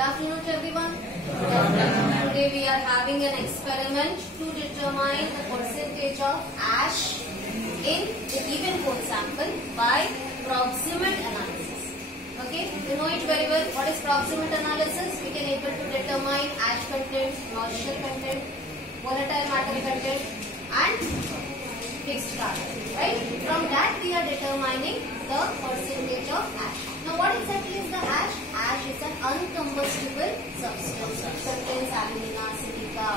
afternoon to everyone. Today we are having an experiment to determine the percentage of ash in the given core sample by proximate analysis. Okay, you know it very well. What is proximate analysis? We can able to determine ash content, moisture content, volatile matter content, and fixed carbon. Right? From that we are determining the percentage of ash. Now what exactly is the ash? Ash is an uncombustible substance. It contains alumina, silica,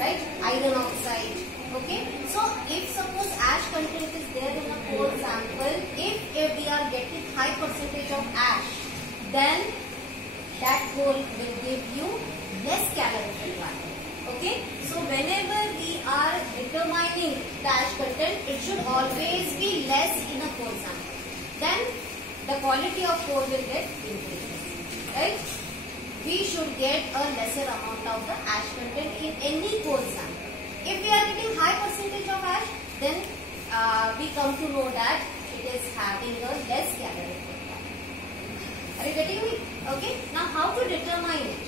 right? Iron oxide. Okay. So if suppose ash content is there in a core sample, if we are getting high percentage of ash, then that core will give you less calorific matter. Okay. So whenever we are determining the ash content, it should always be less in a core sample. Then the quality of core will get increased, right? We should get a lesser amount of the ash content in any core sample. If we are getting high percentage of ash, then we come to know that it is having a less calorific matter. Are you getting me? Okay. Now how to determine it?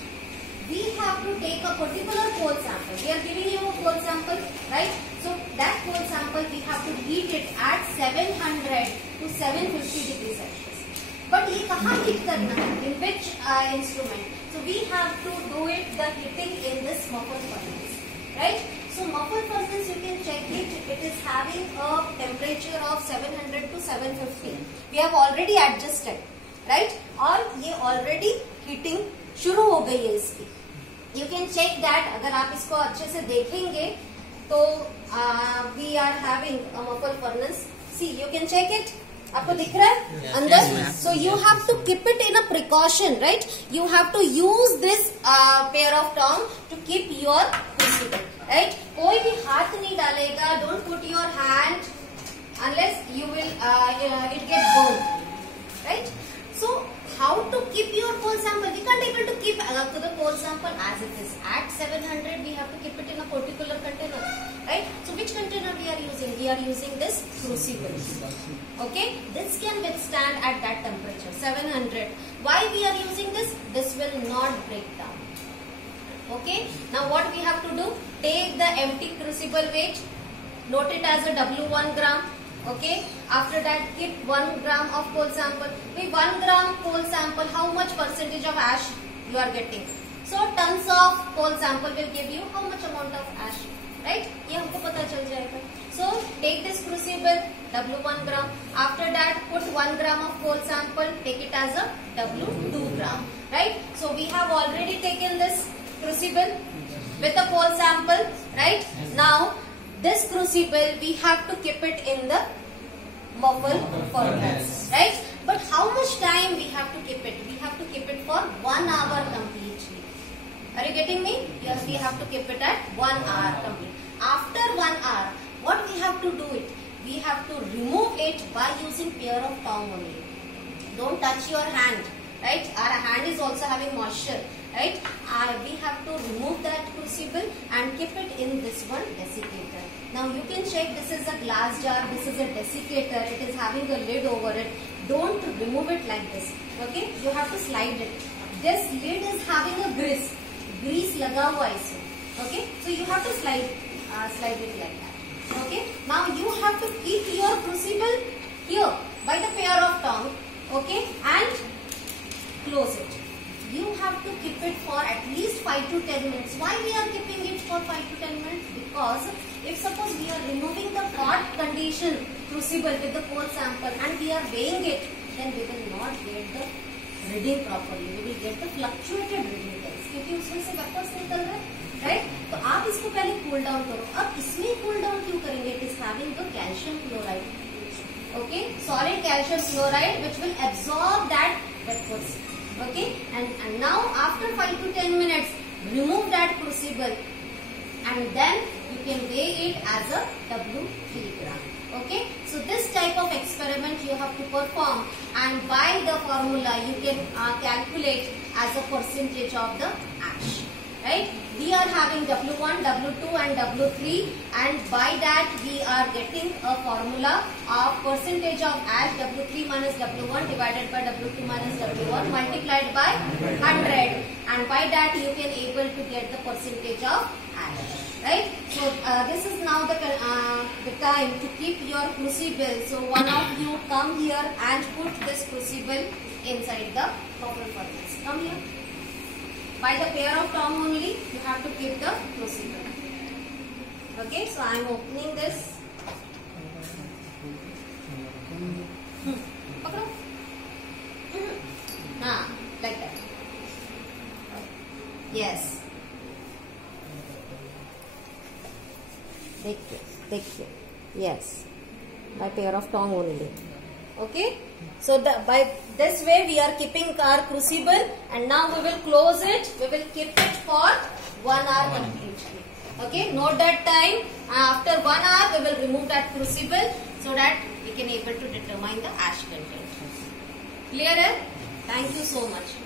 We have to take a particular core sample. We are giving you a core sample, right? So that core sample we have to heat it at 700 to 750 degrees Celsius. But ये कहाँ heat करना है? In which instrument? So we have to do it the heating in this muffle furnace, right? So muffle furnace you can check it. It is having a temperature of 700 to 750. We have already adjusted, right? और ये already heating शुरू हो गई है इसकी. You can check that. अगर आप इसको अच्छे से देखेंगे तो we are having a muffle furnace. See, you can check it. आपको दिख रहा है अंदर? So you have to keep it in a precaution, right? You have to use this pair of tongs to keep your crucible, right? कोई भी हाथ नहीं डालेगा. Don't put your hand unless you will it get burned, right? So how to keep your core sample? We can't able to keep the core sample as it is. At 700 we have to keep it in a particular container, right? So which container we are using? We are using this crucible. Okay, this can withstand at that temperature 700. Why we are using this? This will not break down. Okay, now what we have to do? Take the empty crucible weight, note it as a W1 gram. Okay, after that keep 1 gram of coal sample. With 1 gram coal sample, how much percentage of ash you are getting? So tons of coal sample will give you how much amount of ash, right? ये हमको पता चल जाएगा. So take this crucible W1 gram. After that put 1 gram of coal sample. Take it as a W2 gram, right? So we have already taken this crucible with a coal sample, right? Now this crucible we have to keep it in the muffle furnace, right? But how much time we have to keep it? We have to keep it for 1 hour completely. Are you getting me? Yes, we have to keep it at 1 hour complete. After 1 hour, what we have to do it? We have to remove it by using pair of tongs only. Don't touch your hand, right? Our hand is also having moisture, right? We have to remove that crucible and keep it in this one desiccator. Now you can check, this is a glass jar, this is a desiccator, it is having a lid over it. Don't remove it like this, okay? You have to slide it. This lid is having a grease लगा हुआ है इसमें, okay? So you have to slide it like that, okay? Now you have to keep your crucible here by the pair of tongs, okay? And close it. You have to keep it for at least 5 to 10 minutes. Why we are keeping it for 5 to 10 minutes? Because if suppose we are removing the hot condition crucible with the coal sample and we are weighing it, then we will not get the reading properly. We will get the fluctuated reading times क्योंकि उसमें से vapours निकल रहे हैं, right? तो आप इसको पहले कूल डाउन करो. अब इसमें कूल डाउन क्यों करेंगे? It is having the calcium chloride, okay? Solid calcium chloride which will absorb that vapors. Okay, and now after 5 to 10 minutes, remove that crucible and then you can weigh it as a W3 gram. Okay, so this type of experiment you have to perform, and by the formula you can calculate as a percentage of the ash, right? We are having W1, W2 and W3, and by that we are getting a formula of percentage of ash W3 minus W1 divided by W2 minus W1 multiplied by 100. and by that you can able to get the percentage of ash, right? So this is now the time to keep your crucible. So one of you come here and put this crucible inside the copper furnace. Come here. By the pair of tongue only you have to keep the crucible. Okay, so I am opening this. Like that. Yes. देखिए. Yes. By pair of tongue only. Okay. So by this way we are keeping our crucible, and now we will close it. We will keep it for 1 hour completely. Okay. Note that time. After 1 hour we will remove that crucible so that we can able to determine the ash content. Clear? Thank you so much.